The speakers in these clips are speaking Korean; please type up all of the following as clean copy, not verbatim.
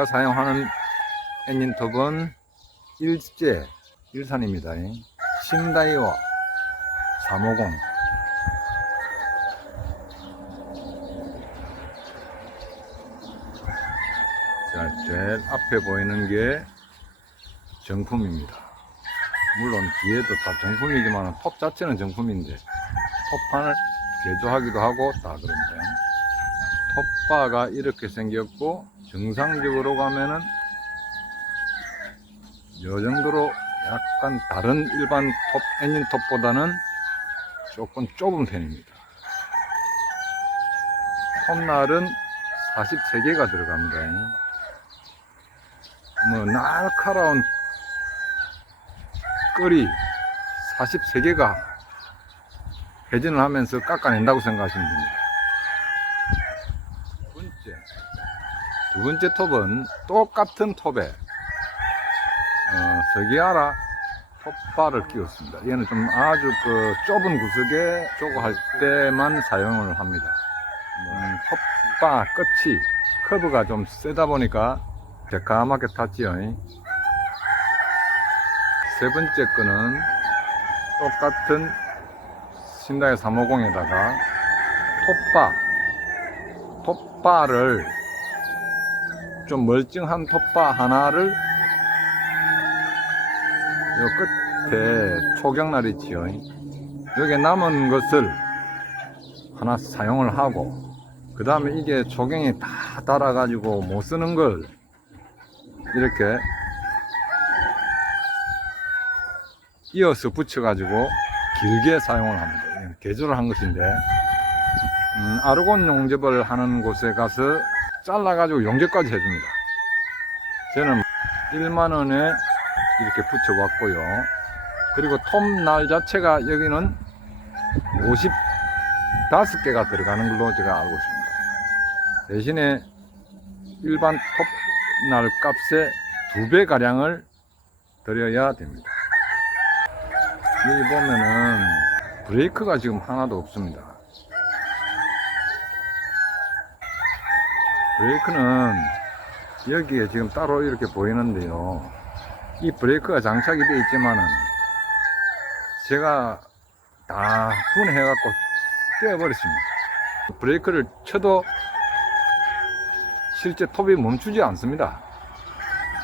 제가 사용하는 엔진톱은 일제 일산입니다. 신다이와 350. 자, 제일 앞에 보이는 게 정품입니다. 물론 뒤에도 다 정품이지만 톱 자체는 정품인데 톱판을 개조하기도 하고 다 그런데, 톱바가 이렇게 생겼고 정상적으로 가면은 요 정도로 약간 다른 일반 톱, 엔진 톱보다는 조금 좁은 편입니다. 톱날은 43개가 들어갑니다. 뭐 날카로운 끌이 43개가 회전을 하면서 깎아낸다고 생각하시면 됩니다. 두 번째 톱은 똑같은 톱에 서기아라 톱바를 끼웠습니다. 얘는 좀 아주 좁은 구석에 조그할 때만 사용을 합니다. 톱바 끝이 커브가 좀 세다 보니까 새까맣게 탔지요. 세 번째 거는 똑같은 신다이 350에다가 톱바를 좀 멀쩡한 톱바 하나를 요 끝에 초경날 있지요. 여기에 남은 것을 하나 사용을 하고, 그 다음에 이게 초경이 다 달아 가지고 못 쓰는 걸 이렇게 이어서 붙여 가지고 길게 사용을 합니다. 개조를 한 것인데, 아르곤 용접을 하는 곳에 가서 잘라 가지고 용접까지 해줍니다. 저는 1만원에 이렇게 붙여봤고요. 그리고 톱날 자체가 여기는 55개가 들어가는 걸로 제가 알고 있습니다. 대신에 일반 톱날 값의 2배 가량을 들여야 됩니다. 여기 보면은 브레이크가 지금 하나도 없습니다. 브레이크는 여기에 지금 따로 이렇게 보이는데요, 이 브레이크가 장착이 되어 있지만은 제가 다 분해해 갖고 떼어버렸습니다. 브레이크를 쳐도 실제 톱이 멈추지 않습니다.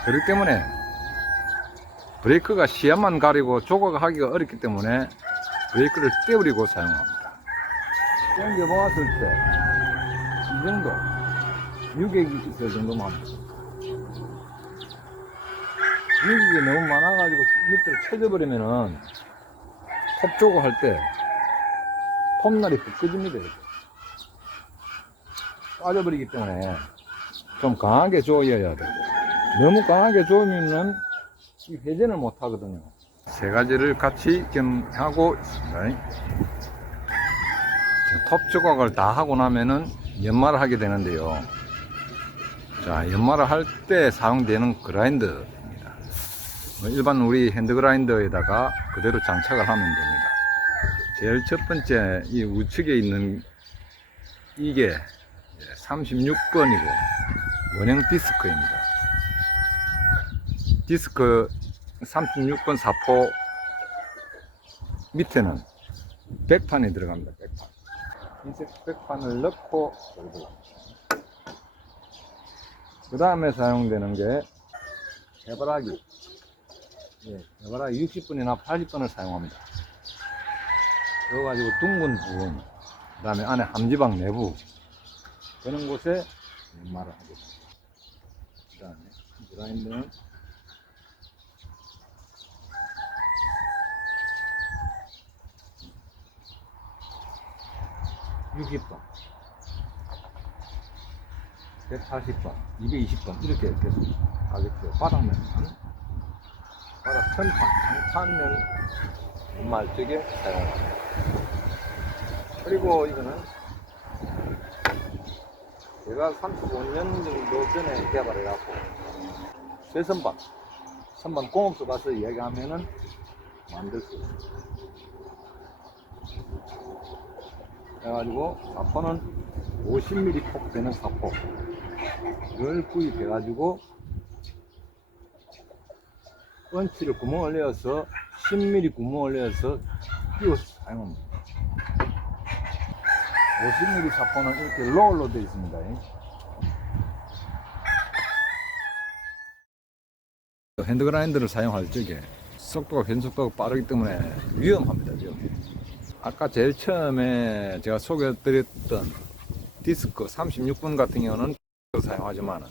그렇기 때문에 브레이크가 시야만 가리고 조각하기가 어렵기 때문에 브레이크를 떼버리고 사용합니다. 당겨 보았을 때 이 정도 유격이 있을 정도만 합니다. 유격이 너무 많아가지고 밑으로 쳐져버리면은 톱 조각 할 때 톱날이 부서집니다. 빠져버리기 때문에 좀 강하게 조여야 되고, 너무 강하게 조이면은 이 회전을 못 하거든요. 세 가지를 같이 지금 하고 있습니다. 톱 조각을 다 하고 나면은 연마를 하게 되는데요. 자, 연마를 할 때 사용되는 그라인더입니다. 일반 우리 핸드 그라인더에다가 그대로 장착을 하면 됩니다. 제일 첫 번째 이 우측에 있는 이게 36번이고 원형 디스크입니다. 디스크 36번 사포 밑에는 백판이 들어갑니다. 백판. 흰색 백판을 넣고 그 다음에 사용되는 게 해바라기. 해바라기 60번이나 80번을 사용합니다. 그래 가지고 둥근 부분, 그 다음에 안에 함지방 내부, 그런 곳에 연마를 하겠습니다. 그 다음에 그라인더는 60번, 180번, 220번 이렇게 가겠죠. 바닥면은 바닥 천판, 장판면 연마할 적에 사용합니다. 그리고 이거는 제가 35년 정도 전에 개발해갖고 쇠선반, 선반 공업소 가서 이야기하면은 만들 수 있습니다. 그래가지고 사포는 50mm 폭 되는 사포, 이걸 구입해가지고 펀치를 구멍을 내어서 10mm 구멍을 내어서 끼워서 사용합니다. 50mm 사포는 이렇게 롤로 되어 있습니다. 핸드그라인더를 사용할 적에 속도가 변속도가 빠르기 때문에 위험합니다. 위험해. 아까 제일 처음에 제가 소개해드렸던 디스크 36분 같은 경우는 사용하지만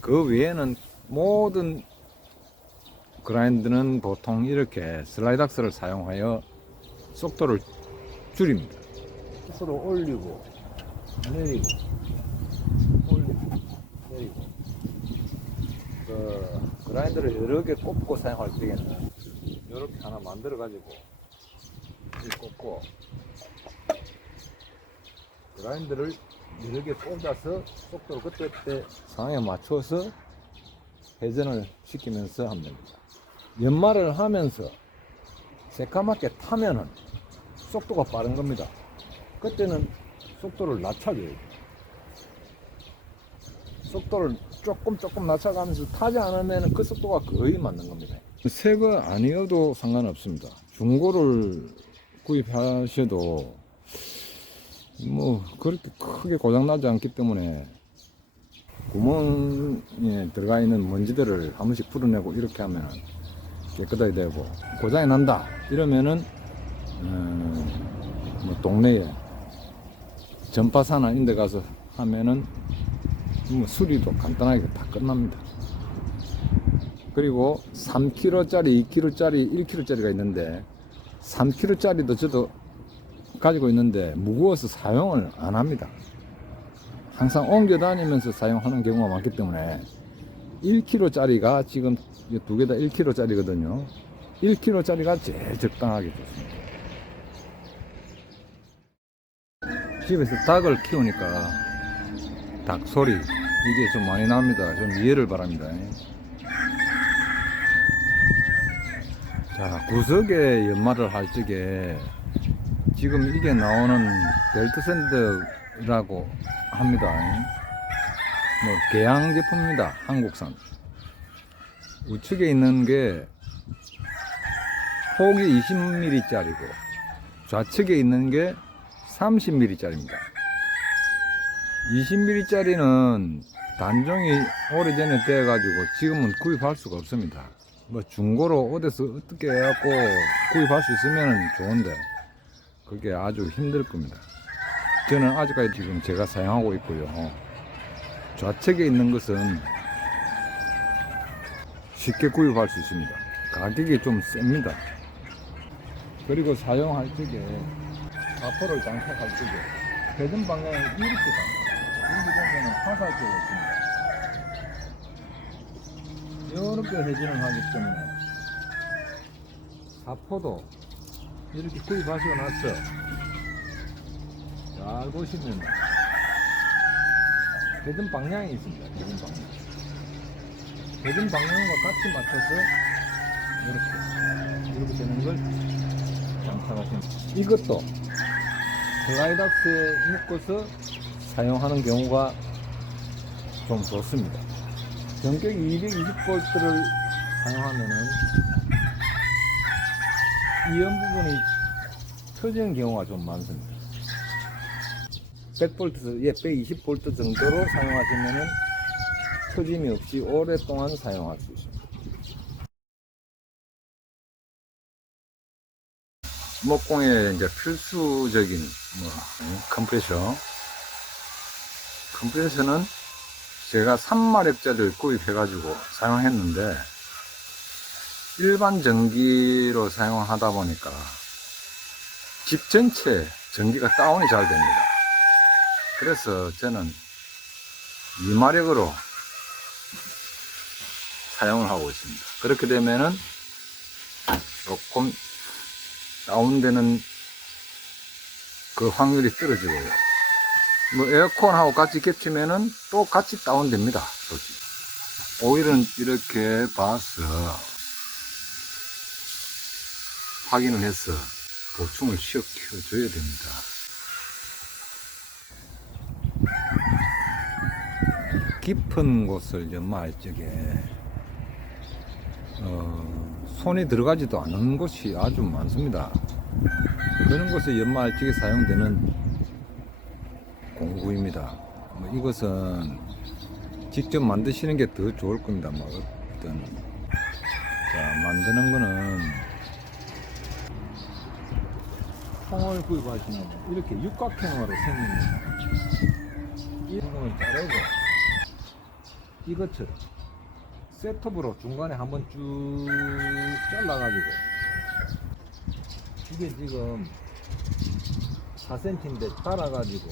그 외에는 모든 그라인더는 보통 이렇게 슬라이드 악셀을 사용하여 속도를 줄입니다. 속도를 올리고 내리고 올리고 내리고 그라인더를 여러 개 꼽고 사용할 때에는 이렇게 하나 만들어 가지고 꼽고 그라인더를 여러 개 꽂아서 속도를 그때 상황에 맞춰서 회전을 시키면서 하면 됩니다. 연말을 하면서 새까맣게 타면은 속도가 빠른 겁니다. 그때는 속도를 낮춰줘야 돼요. 속도를 조금 낮춰가면서 타지 않으면 그 속도가 거의 맞는 겁니다. 새 거 아니어도 상관없습니다. 중고를 구입하셔도 뭐 그렇게 크게 고장나지 않기 때문에 구멍에 들어가 있는 먼지들을 한 번씩 풀어내고 이렇게 하면 깨끗하게 되고, 고장이 난다 이러면은 뭐 동네에 전파사나 이런 데 가서 하면은 뭐 수리도 간단하게 다 끝납니다. 그리고 3kg짜리, 2kg짜리, 1kg짜리가 있는데 3kg짜리도 저도 가지고 있는데 무거워서 사용을 안 합니다. 항상 옮겨 다니면서 사용하는 경우가 많기 때문에 1kg짜리가 지금 두 개 다 1kg짜리거든요. 1kg짜리가 제일 적당하게 좋습니다. 집에서 닭을 키우니까 닭 소리 이게 좀 많이 납니다. 좀 이해를 바랍니다. 자, 구석에 연마를 할 적에 지금 이게 나오는 벨트 샌드라고 합니다. 뭐 계양 제품입니다. 한국산. 우측에 있는 게 폭이 20mm 짜리고 좌측에 있는 게 30mm 짜리입니다. 20mm 짜리는 단종이 오래전에 떼어가지고 지금은 구입할 수가 없습니다. 뭐 중고로 어디서 어떻게 해갖고 구입할 수 있으면 좋은데 그게 아주 힘들 겁니다. 저는 아직까지 지금 제가 사용하고 있고요. 좌측에 있는 것은 쉽게 구입할 수 있습니다. 가격이 좀 셉니다. 그리고 사용할 적에 사포를 장착할 적에 회전 방향이 이렇게 갑니다. 이렇게 보면 화살표가 있습니다. 이렇게 회전을 하기 때문에 사포도 이렇게 구입하시고 나서 잘 보시면 회전 방향이 있습니다. 회전 방향. 회전 방향과 같이 맞춰서 이렇게 되는 걸 장착하시면, 이것도 슬라이드 악스에 묶어서 사용하는 경우가 좀 좋습니다. 전격이 220V를 사용하면은 이연 부분이 터지는 경우가 좀 많습니다. 100V, 120V 정도로 사용하시면은 터짐이 없이 오랫동안 사용할 수 있습니다. 목공에 이제 필수적인 컴프레셔는 제가 3마력짜리를 구입해가지고 사용했는데 일반 전기로 사용하다 보니까 집 전체 전기가 다운이 잘 됩니다. 그래서 저는 2마력으로 사용을 하고 있습니다. 그렇게 되면은 조금 다운되는 그 확률이 떨어지고요. 뭐 에어컨하고 같이 겹치면은 또 같이 다운됩니다. 솔직히. 오일은 이렇게 봐서 확인을 해서 보충을 시켜줘야 됩니다. 깊은 곳을 연마할 적에 손이 들어가지도 않은 곳이 아주 많습니다. 그런 곳에 연마할 적에 사용되는 공구입니다. 이것은 직접 만드시는 게 더 좋을 겁니다. 어떤 자, 만드는 거는 통을 구입하시면 이렇게 육각형으로 생깁니다. 이 부분을 자르고 이것처럼 셋톱으로 중간에 한번 쭉 잘라가지고, 이게 지금 4cm인데 달아가지고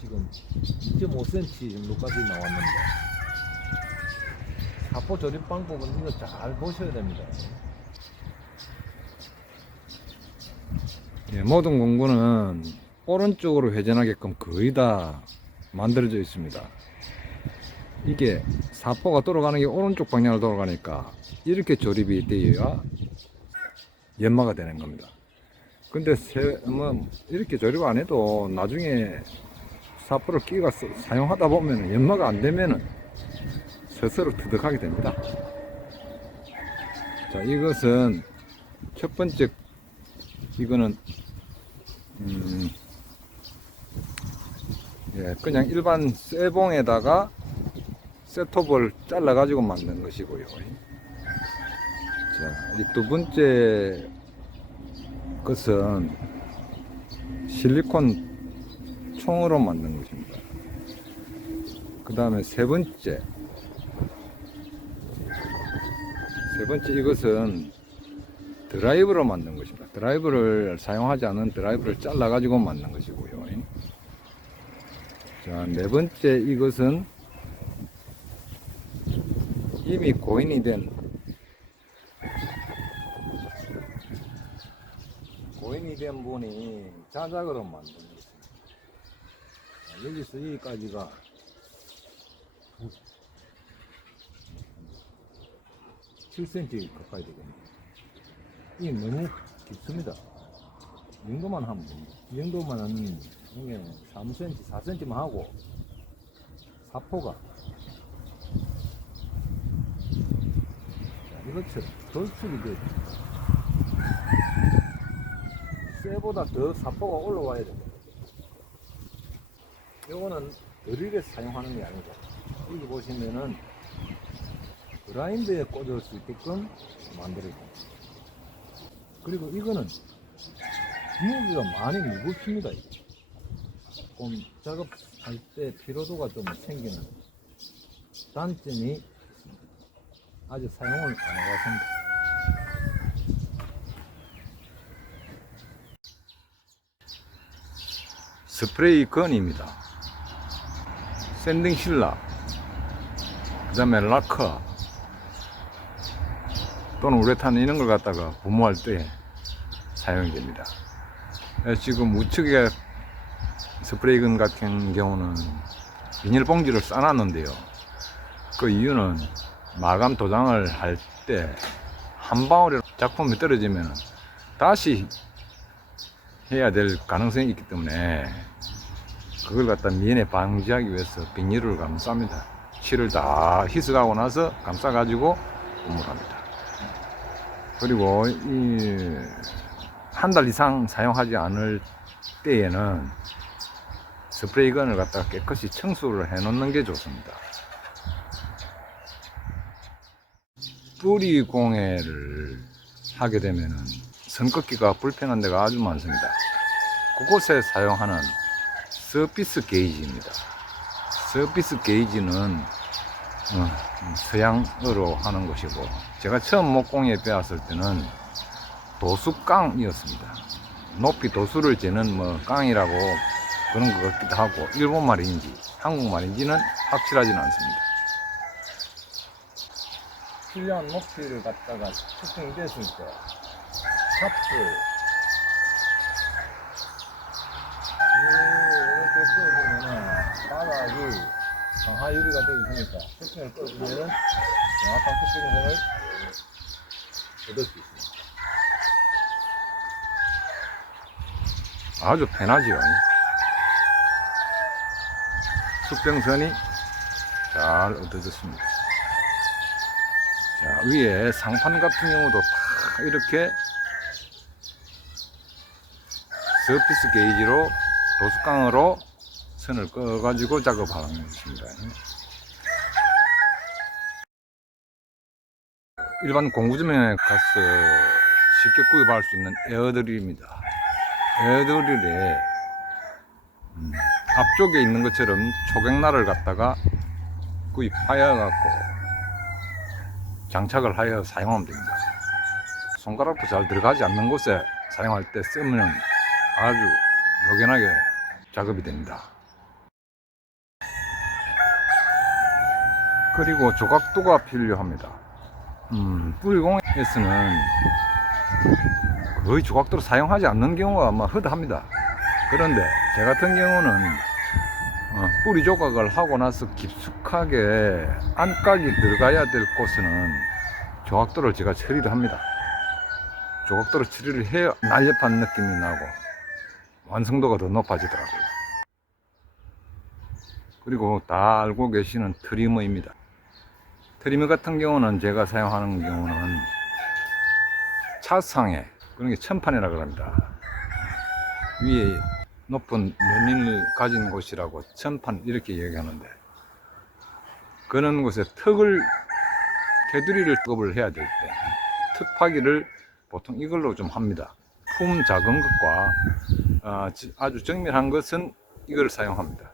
지금 2.5cm 정도까지 나왔는데, 사포 조립 방법은 이거 잘 보셔야 됩니다. 예, 모든 공구는 오른쪽으로 회전하게끔 거의 다 만들어져 있습니다. 이게 사포가 돌아가는 게 오른쪽 방향으로 돌아가니까 이렇게 조립이 되어야 연마가 되는 겁니다. 근데 이렇게 조립 안 해도 나중에 사포를 끼가 사용하다 보면 연마가 안 되면은 스스로 터득하게 됩니다. 자, 이것은 첫 번째, 이거는 예, 그냥 일반 쇠봉에다가 셋톱을 잘라 가지고 만든 것이고요. 자, 이 두 번째 것은 실리콘 총으로 만든 것입니다. 그 다음에 세 번째 이것은 드라이브로 만든 것입니다. 드라이브를 사용하지 않은 드라이브를 잘라 가지고 만든 것이고요. 자, 네 번째 이것은 이미 고인이 된 분이 자작으로 만든 것입니다. 여기서 여기까지가 7cm 가까이 되겠네요. 이게 너무 깊습니다. 이 정도만 하면 됩니다. 이 정도만 이게 3cm, 4cm만 하고, 사포가 이것처럼 돌출이 되죠. 쇠보다 더 사포가 올라와야 됩니다. 이거는 드릴에 사용하는 게 아니고, 여기 보시면은 그라인더에 꽂을 수 있게끔 만들어줍니다. 그리고 이거는 무게가 많이 무겁습니다. 조금 작업할 때 피로도가 좀 생기는 단점이 있습니다. 아직 사용을 안 해봤습니다. 스프레이 건입니다. 샌딩 실라, 그 다음에 락커 또는 우레탄 이런 걸 갖다가 부모할 때 사용이 됩니다. 지금 우측에 스프레이건 같은 경우는 비닐봉지를 싸놨는데요. 그 이유는 마감 도장을 할 때 한 방울이 작품이 떨어지면 다시 해야 될 가능성이 있기 때문에 그걸 갖다 미연에 방지하기 위해서 비닐을 감쌉니다. 칠을 다 희석하고 나서 감싸가지고 우물합니다. 그리고 한 달 이상 사용하지 않을 때에는 스프레이건을 갖다가 깨끗이 청소를 해 놓는 게 좋습니다. 뿌리 공예를 하게 되면은 선긋기가 불편한 데가 아주 많습니다. 그곳에 사용하는 서피스 게이지입니다. 서피스 게이지는 서양어로 하는 것이고, 제가 처음 목공예 배웠을 때는 도수깡이었습니다. 높이 도수를 재는 깡이라고 그런 것 같기도 하고, 일본말인지 한국말인지는 확실하지는 않습니다. 필요한 높이를 갖다가 측정이 됐을 때 샤프를 이렇게 써주면은 바닥이 강하유리가 되어 있으니까 측정을 써주면은 정확한 측정을 얻을 수 있습니다. 아주 편하지요. 수평선이 잘 얻어졌습니다. 자, 위에 상판 같은 경우도 다 이렇게 서피스 게이지로 도수깡으로 선을 꺼 가지고 작업하는 것입니다. 일반 공구점에 가서 쉽게 구입할 수 있는 에어드릴입니다. 에어드릴에 앞쪽에 있는 것처럼 초갱날을 갖다가 구입하여 갖고 장착을 하여 사용하면 됩니다. 손가락도 잘 들어가지 않는 곳에 사용할 때 쓰면 아주 요긴하게 작업이 됩니다. 그리고 조각도가 필요합니다. 뿌리공에서는 거의 조각도를 사용하지 않는 경우가 아마 허다합니다. 그런데 제 같은 경우는 뿌리 조각을 하고 나서 깊숙하게 안각이 들어가야 될 곳에는 조각도를 제가 처리를 합니다. 조각도를 처리를 해야 날렵한 느낌이 나고 완성도가 더 높아지더라고요. 그리고 다 알고 계시는 트리머입니다. 트리머 같은 경우는 제가 사용하는 경우는 차상에, 그런 게 천판이라고 합니다. 위에 높은 면을 가진 곳이라고 천판 이렇게 얘기하는데, 그런 곳에 테두리를 작업을 해야 될 때 턱파기를 보통 이걸로 좀 합니다. 품 작은 것과 아주 정밀한 것은 이걸 사용합니다.